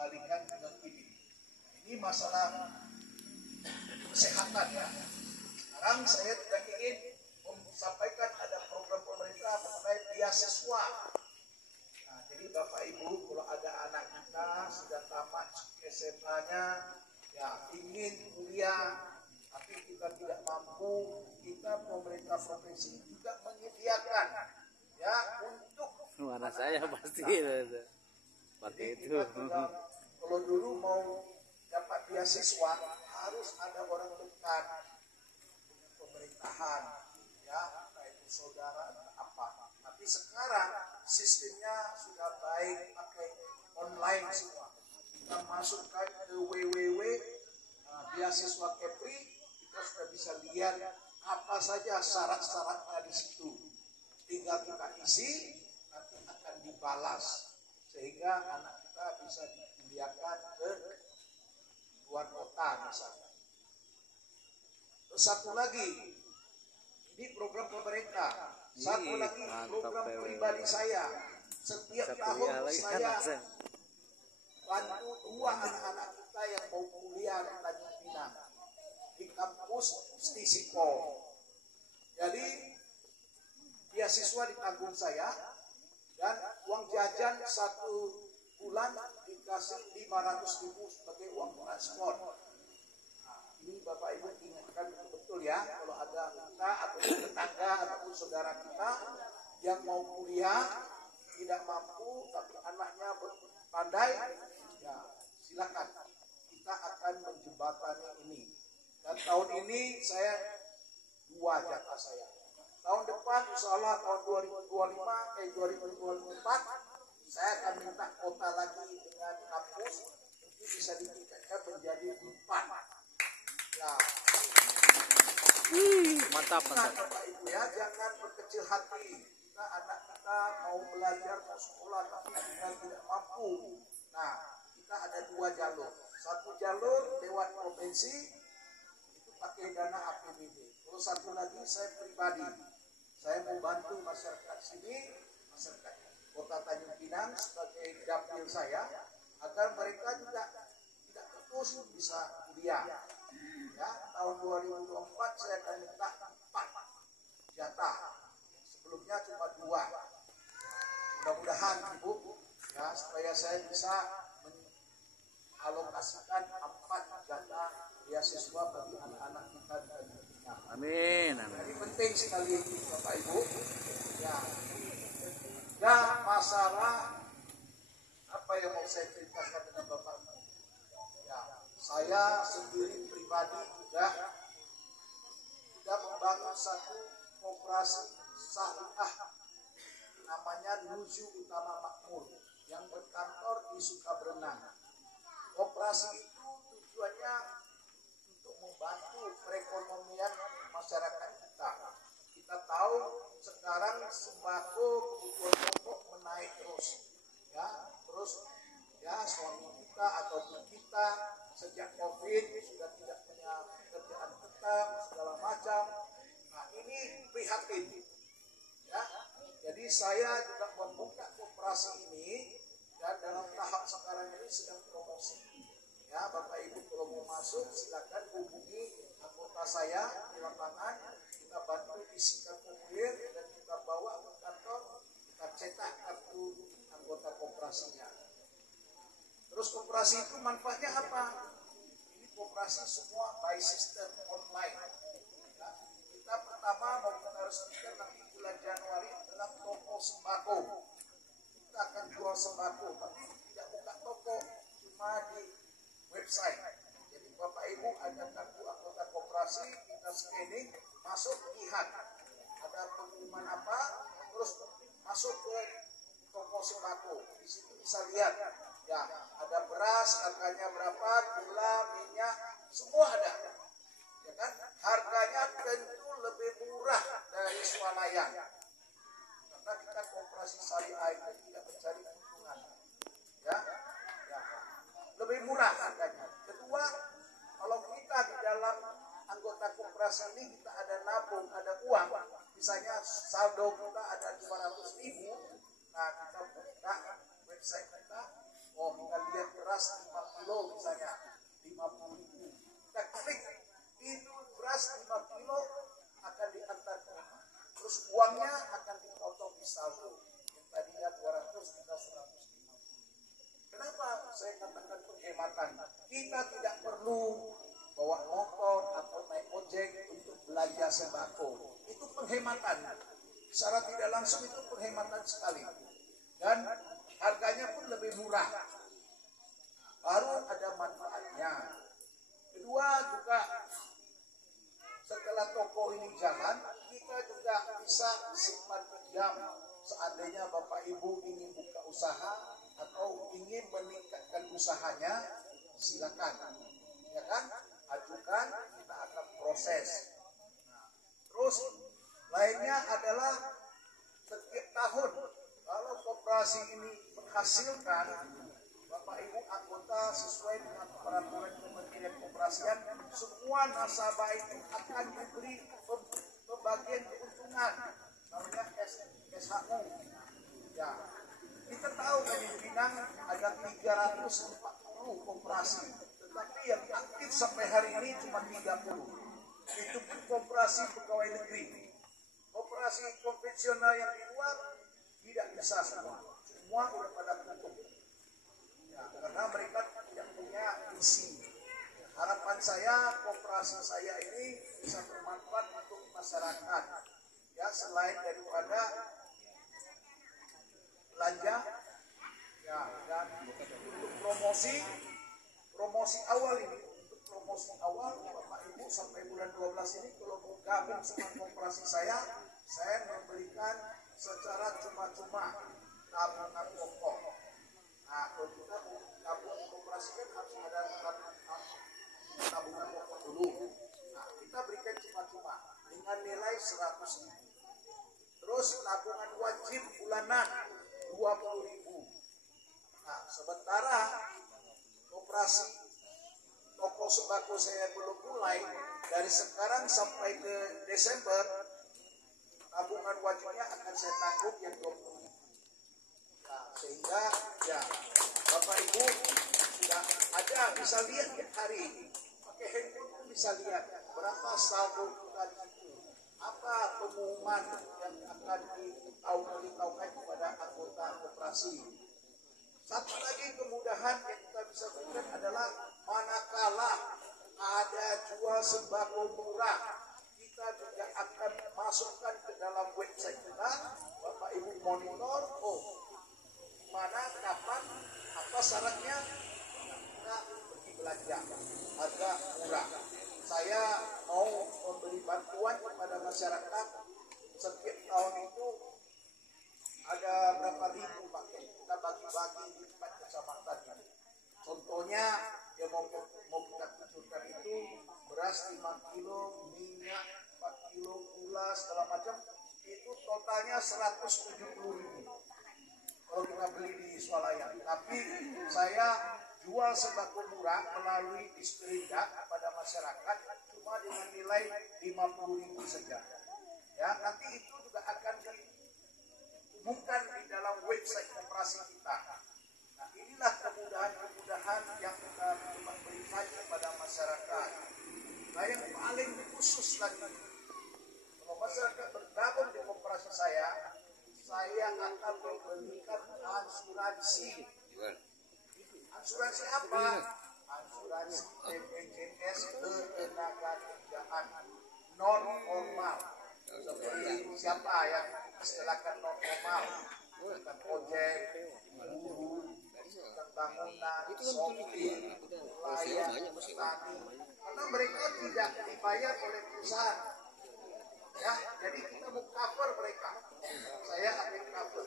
kembalikan ke ini. Ini masalah kesehatan ya. Sekarang saya tidak ingin sampaikan ada program pemerintah mengenai beasiswa. Nah, jadi Bapak Ibu, kalau ada anak kita sudah tamat SMA-nya, ya ingin kuliah, tapi kita tidak mampu, kita pemerintah provinsi juga menyediakan ya untuk mana saya pasti itu. Seperti itu. Kalau dulu mau dapat beasiswa harus ada orang dekat dengan pemerintahan, ya, entah itu saudara atau apa. Tapi sekarang sistemnya sudah baik, pakai online semua. Kita masukkan ke www beasiswa Kepri, kita sudah bisa lihat apa saja syarat-syaratnya di situ. Tinggal kita isi, nanti akan dibalas sehingga anak kita bisa dikuliahkan ke luar kota misalnya. Terus satu lagi, ini program pemerintah. Satu lagi program pribadi saya. Setiap tahun saya bantu 2 anak-anak kita yang mau kuliah di Tanjung Pinang di kampus Stisiko. Jadi beasiswa ditanggung saya dan uang jajan 1 bulan dikasih 500.000 sebagai uang transport. Nah, ini Bapak Ibu ingatkan betul ya, kalau ada kita atau tetangga ataupun saudara kita yang mau kuliah tidak mampu tapi anaknya pandai, ya silakan, kita akan menjembatani ini. Dan tahun ini saya 2 jatah saya. Tahun depan insya Allah tahun 2024 saya akan minta kota lagi dengan kampus, itu bisa ditingkatkan menjadi 4. Ya. Mantap, mantap. Bapak Ibu ya, jangan berkecil hati. Kita anak kita mau belajar, mau sekolah, tapi kita tidak mampu. Nah, kita ada 2 jalur. 1 jalur lewat provinsi, itu pakai dana APBD. Kalau 1 lagi saya pribadi. Saya mau bantu masyarakat sini, masyarakat Kota Tanjung Pinang sebagai dapil saya, agar mereka juga tidak putus bisa kuliah. Ya, tahun 2024 saya akan minta 4 jatah. Sebelumnya cuma 2. Mudah-mudahan Ibu, ya, supaya saya bisa mengalokasikan 4 jatah beasiswa bagi anak-anak kita di Tanjung Pinang. Amin. Jadi penting sekali Bapak Ibu. Ya. Dan masalah apa yang mau saya ceritakan dengan Bapak Ibu? Ya, saya sendiri pribadi juga sudah membangun satu koperasi syariah namanya Nuju Utama Makmur yang berkantor di Sukaberenang. Koperasi itu tujuannya untuk membantu perekonomian masyarakat kita. Kita tahu sekarang sembako kebutuhan pokok menaik terus, ya, terus ya suami kita ataupun kita sejak COVID sudah tidak punya pekerjaan tetap segala macam. Nah ini prihatin, ya. Jadi saya juga membuka koperasi ini dan dalam tahap sekarang ini sedang promosi. Ya Bapak Ibu kalau mau masuk silakan hubungi anggota saya di lapangan, kita bantu isikan formulir dan kita bawa ke kantor, kita cetak kartu anggota koperasinya. Terus koperasi itu manfaatnya apa? Ini koperasi semua by system online. Ya, kita pertama mau kita resmikan nanti bulan Januari adalah toko sembako. Kita akan jual sembako, tapi tidak buka toko, cuma di website. Jadi Bapak Ibu ada kartu anggota koperasi, kita scanning, masuk lihat ada pengumuman apa, terus masuk ke toko sembako. Di situ bisa lihat, ya ada beras harganya berapa, gula, minyak, semua ada. Ya kan? Harganya tentu lebih murah dari swalayan. Karena kita koperasi syariah itu tidak mencari keuntungan. Ya. Lebih murah harganya. Kedua, kalau kita di dalam anggota koperasi ini kita ada nabung, ada uang, misalnya saldo kita ada 200.000, nah kita buka website kita Oh, kita lihat beras 5 kilo misalnya, 50.000. Kita klik, itu beras 5 kilo akan diantar ke rumah. Terus uangnya akan dipotong di saldo. Yang tadinya 200 kita 150. Kenapa saya katakan penghematan? Kita tidak perlu bawa motor atau naik ojek untuk belanja sembako. Itu penghematan. Secara tidak langsung itu penghematan sekali. Dan harganya pun lebih murah. Baru ada manfaatnya. Kedua juga, setelah toko ini jalan, kita juga bisa simpan pinjam. Seandainya Bapak Ibu ingin buka usaha atau ingin meningkatkan usahanya, silakan. Ya kan? Ajukan, kita akan proses. Terus lainnya adalah setiap tahun kalau koperasi ini menghasilkan, Bapak Ibu anggota sesuai dengan peraturan Kementerian Koperasian, semua nasabah itu akan diberi pembagian keuntungan, namanya SHU. Ya, kita tahu di Pinang ada 340 koperasi, tetapi yang aktif sampai hari ini cuma 30. Itu pun koperasi pegawai negeri. Koperasi konvensional yang di luar tidak bisa semua udah pada tutup. Ya, karena mereka tidak punya misi. Harapan saya koperasi saya ini bisa bermanfaat untuk masyarakat. Ya, selain daripada belanja, ya, dan untuk promosi awal ini, untuk promosi awal Bapak Ibu sampai bulan 12 ini kalau mau gabung sama koperasi saya memberikan secara cuma-cuma tabungan pokok. Nah, kalau kita mau gabung koperasi kan harus ada tabungan pokok dulu. Nah, kita berikan cuma-cuma dengan nilai 100.000. Terus tabungan wajib bulanan 20.000. Nah, sementara koperasi toko sembako saya belum mulai, dari sekarang sampai ke Desember tabungan wajibnya akan saya tanggung yang 20.000. Nah, sehingga ya Bapak Ibu sudah ada, bisa lihat tiap hari, pakai handphone pun bisa lihat berapa saldo kita itu, apa pengumuman yang akan ditahukan kepada anggota koperasi. Satu lagi kemudahan yang kita bisa berikan adalah manakala ada jual sembako murah, kita juga akan masukkan ke dalam website kita. Bapak Ibu monitor, mana, kapan, apa syaratnya, kita pergi belanja harga murah. Saya mau memberi bantuan kepada masyarakat. Setiap tahun itu ada berapa ribu paket, kita bagi-bagi di 4 kecamatan. Contohnya yang mau kita kucurkan itu beras 5 kilo, minyak 4 kilo, gula segala macam, itu totalnya 170.000 kalau kita beli di swalayan. Tapi saya jual sembako murah melalui disperindak kepada masyarakat cuma dengan nilai 50.000 saja. Ya, nanti itu juga akan diumumkan di dalam website koperasi kita. Nah, inilah kemudahan-kemudahan yang kita coba berikan kepada masyarakat. Nah, yang paling khusus lagi, kalau masyarakat bergabung di koperasi saya akan memberikan asuransi. Asuransi apa? Asuransi BPJS Ketenagakerjaan non formal. Seperti siapa yang istilahkan non formal? Tentang ojek, guru, tentang bangunan, sopir, pelayan, petani. Karena mereka tidak dibayar oleh perusahaan. Ya, jadi kita mau cover mereka. Saya akan cover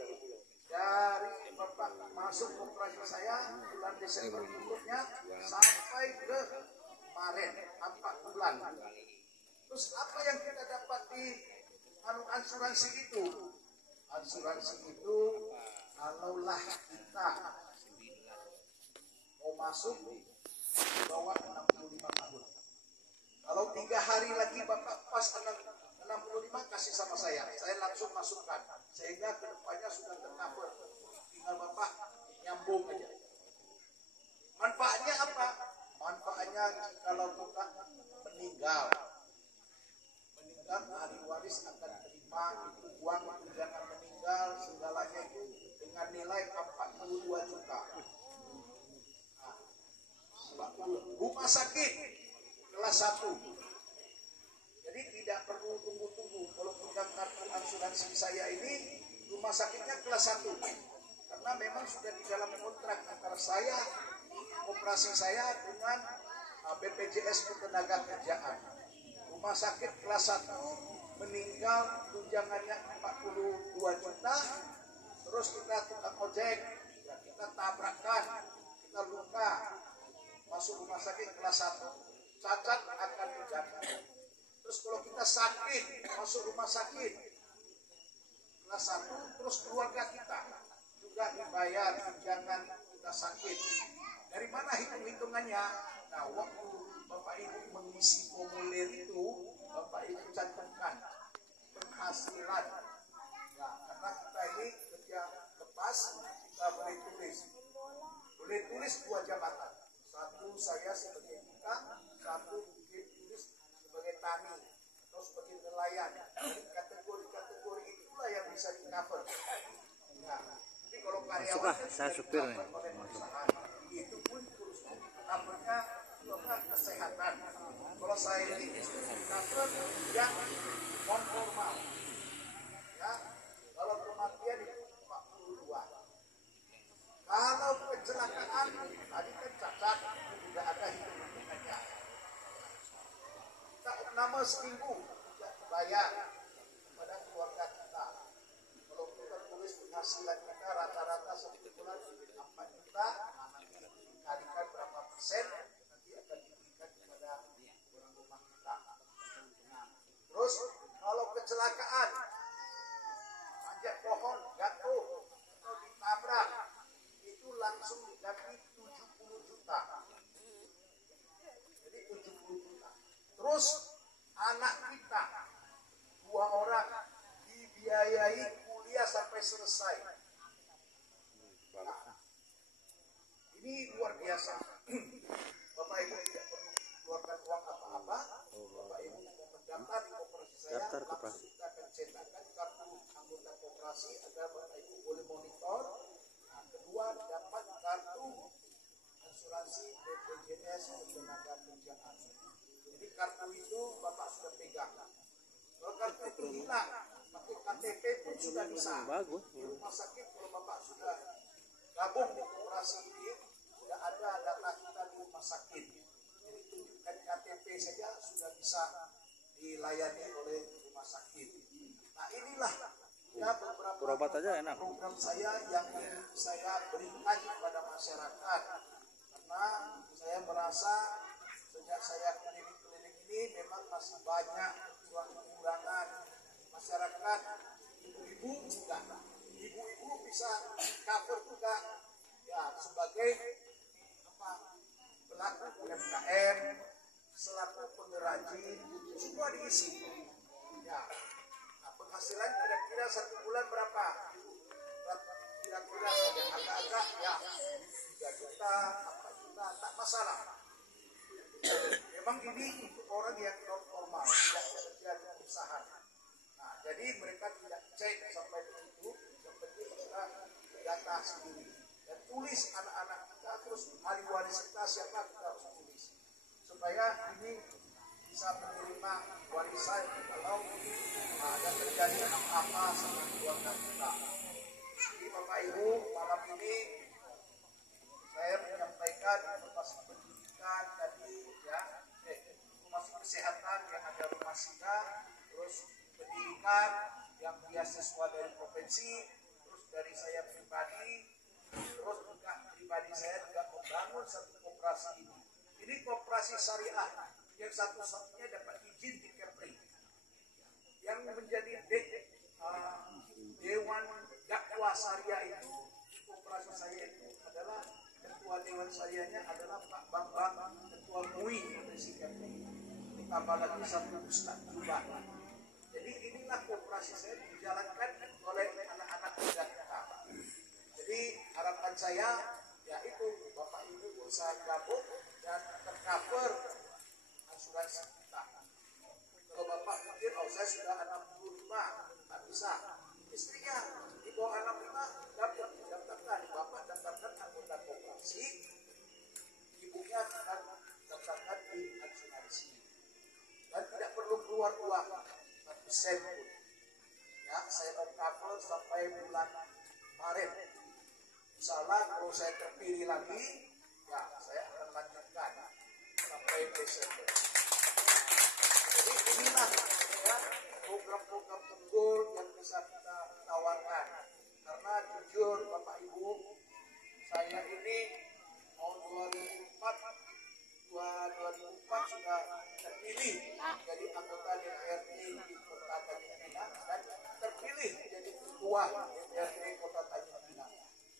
dari Bapak masuk koperasi saya bulan Desember tutupnya sampai ke Maret 4 bulan. Terus apa yang kita dapat di asuransi itu? Asuransi itu kalaulah kita mau masuk di bawah 65 tahun. Kalau 3 hari lagi Bapak pas 65 kasih sama saya langsung masukkan sehingga kedepannya sudah tercover, tinggal Bapak nyambung aja. Manfaatnya apa? Manfaatnya kalau kita meninggal, ahli waris akan terima itu uang tunjangan meninggal segalanya itu dengan nilai 42 juta. Nah, rumah sakit kelas 1. Jadi tidak perlu tunggu-tunggu. Kalau pegang kartu asuransi saya ini, rumah sakitnya kelas 1. Karena memang sudah di dalam kontrak antara saya, koperasi saya dengan BPJS Ketenagakerjaan. Rumah sakit kelas 1 meninggal tunjangannya 42 juta. Terus kita tukang ojek, ya kita tabrakan, kita luka, masuk rumah sakit kelas 1, cacat akan diganti. Terus kalau kita sakit, masuk rumah sakit kelas 1, terus keluarga kita juga dibayar tunjangan kita sakit. Dari mana hitung-hitungannya? Nah, waktu Bapak Ibu mengisi formulir itu, Bapak Ibu cantumkan penghasilan. Ya, karena kita ini kerja lepas, kita boleh tulis 2 jabatan. Satu saya sebagai tukang, satu mungkin tulis sebagai tani atau sebagai nelayan. Kategori-kategori itulah yang bisa di-cover. Ya, tapi kalau karyawan saya supir nih. itu pun terus covernya kesehatan. Kalau saya ini cover yang non formal. Ya, kalau kematian itu 42. Kalau kecelakaan tadi kan cacat itu tidak ada hitung-hitungannya. Kita opname seminggu tidak bayar kepada keluarga kita. Kalau kita tulis penghasilan kita rata-rata 1 bulan 4 juta, nanti dikalikan berapa persen, nanti akan diberikan kepada orang rumah kita. Nah, terus kalau kecelakaan, manjat pohon, jatuh, atau ditabrak, itu langsung diganti 70 juta. Jadi 70 juta. Terus anak kita 2 orang dibiayai kuliah sampai selesai. Nah, ini luar biasa. Bapak Ibu tidak perlu keluarkan uang apa-apa. Bapak Ibu mau mendaftar di koperasi saya, langsung kita akan cetakkan kartu anggota koperasi agar Bapak Ibu boleh monitor. Nah, kedua dapat kartu asuransi BPJS Ketenagakerjaan. Jadi kartu itu Bapak sudah pegang. Kalau kartu itu hilang, pakai KTP pun sudah bisa. Di rumah sakit kalau Bapak sudah gabung di koperasi ini, sudah ada data kita di rumah sakit. Jadi tunjukkan KTP saja sudah bisa dilayani oleh rumah sakit. Nah, inilah ya beberapa program saya yang ingin saya berikan kepada masyarakat. Karena saya merasa sejak saya keliling-keliling ini memang masih banyak kekurangan masyarakat. Ibu-ibu juga, ibu-ibu bisa cover juga ya sebagai pelaku UMKM, selaku pengrajin, semua diisi. Ya, nah, penghasilan kira-kira 1 bulan berapa? Kira-kira saja agak-agak ya 3 juta, 4 juta, tak masalah. Memang ini untuk orang yang non formal, tidak bekerja di perusahaan. Nah, jadi mereka tidak cek sampai begitu, yang penting kita data sendiri. Dan tulis anak-anak kita, terus ahli waris kita siapa kita harus tulis. Supaya ini bisa menerima warisan kalau ada terjadi apa-apa sama keluarga kita. Jadi Bapak Ibu, malam ini saya menyampaikan informasi pendidikan tadi ya, informasi kesehatan yang ada rumah singgah, terus pendidikan yang beasiswa dari provinsi, terus dari saya pribadi, terus juga pribadi saya juga membangun satu koperasi ini. Ini koperasi syariah yang satu-satunya dapat izin di Kepri. Yang menjadi Dewan Dakwah Syariah itu, koperasi saya itu adalah ketua Dewan Syariahnya adalah Pak Bambang, ketua MUI Provinsi Kepri. Ditambah lagi satu Ustaz juga. Jadi inilah koperasi saya dijalankan oleh anak-anak muda kita. Jadi harapan saya ya itu Bapak Ibu bisa asuransi kita. Kalau bapak pikir, oh saya sudah 65, tak bisa. Istrinya di bawah 65 daftarkan, bapak daftarkan anggota koperasi, ibunya akan daftarkan di asuransi. Dan tidak perlu keluar uang, 1 sen pun. Ya, saya mau cover sampai bulan Maret. Misalnya kalau saya terpilih lagi, ya saya akan lanjutkan sampai Desember. Jadi inilah ya program-program tenggur yang bisa kita tawarkan. Karena jujur Bapak Ibu, saya ini tahun 2004 sudah terpilih jadi anggota DPRD di Kota Tanjung Pinang dan terpilih jadi ketua DPRD Kota Tanjung Pinang.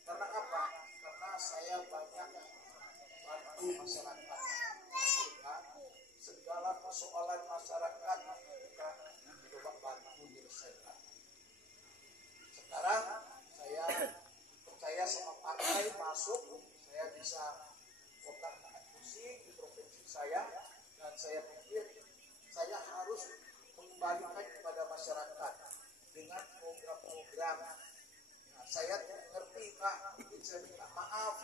Karena apa? Karena saya banyak bantu masyarakat. Ya, segala persoalan masyarakat kita coba bantu menyelesaikan. Sekarang saya percaya sama partai masuk, saya bisa kotak kursi di provinsi saya, dan saya pikir saya harus mengembalikan kepada masyarakat dengan program-program. Nah, saya ngerti Pak, mungkin saya minta maaf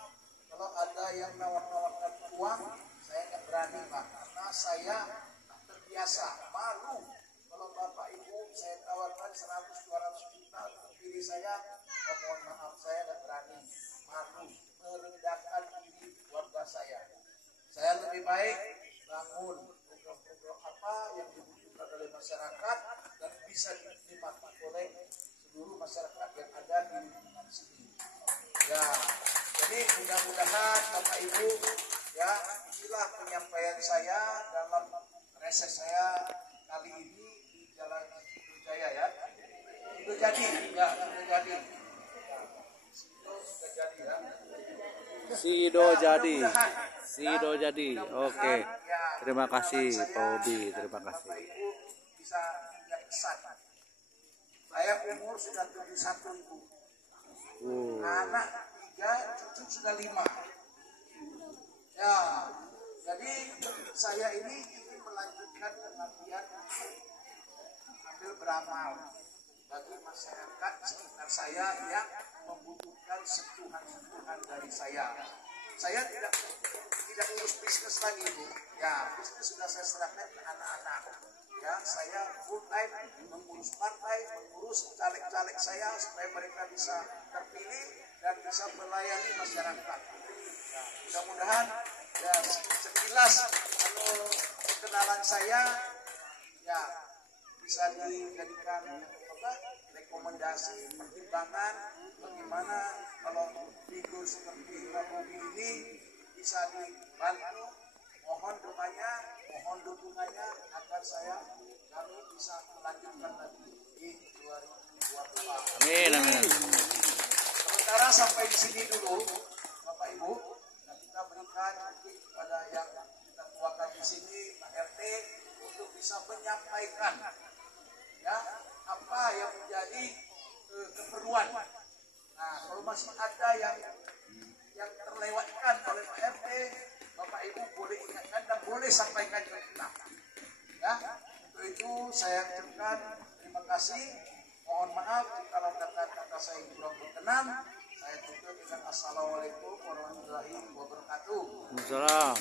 kalau ada yang nawar-nawarkan uang, saya nggak berani Pak, karena saya tak terbiasa, malu kalau Bapak Ibu saya tawarkan 100-200 juta untuk pilih saya, mohon maaf saya nggak berani, malu, merendahkan diri keluarga saya. Saya lebih baik bangun program-program apa yang dibutuhkan oleh masyarakat dan bisa dinikmati oleh seluruh masyarakat yang ada di lingkungan sini. Ya, jadi mudah-mudahan Bapak Ibu, ya inilah penyampaian saya dalam reses saya kali ini di Jalan Jaya ya. Itu jadi, ya sudah jadi. Itu sudah jadi ya. Sido jadi. Oke. Terima kasih Pak Obi, terima kasih. Bapak Ibu bisa lihat pesan. Saya umur sudah 71 Ibu. Anak 3, cucu sudah 5. Ya, jadi saya ini ingin melanjutkan pengabdian sambil beramal bagi masyarakat sekitar saya yang membutuhkan sentuhan-sentuhan dari saya. Saya tidak urus bisnis lagi Bu. Ya, bisnis sudah saya serahkan ke anak-anak. Ya, saya full time mengurus partai, mengurus caleg-caleg saya supaya mereka bisa terpilih dan bisa melayani masyarakat. Ya, mudah-mudahan ya sekilas kalau kenalan saya ya bisa dijadikan rekomendasi pertimbangan bagaimana kalau figur seperti Pak Bobi ini bisa dibantu. Mohon doanya, mohon dukungannya agar kami bisa melanjutkan lagi di 2024. Amin. Sementara sampai di sini dulu, Bapak Ibu, dan kita berikan kepada yang kita tuakan di sini, Pak RT, untuk bisa menyampaikan ya apa yang menjadi keperluan. Nah, kalau masih ada yang terlewatkan oleh Pak RT, Bapak Ibu boleh ingatkan dan boleh sampaikan ke kita. Ya, untuk itu saya ucapkan terima kasih. Mohon maaf jika kata-kata saya kurang berkenan. Saya tutup dengan assalamualaikum warahmatullahi wabarakatuh. Waalaikumsalam.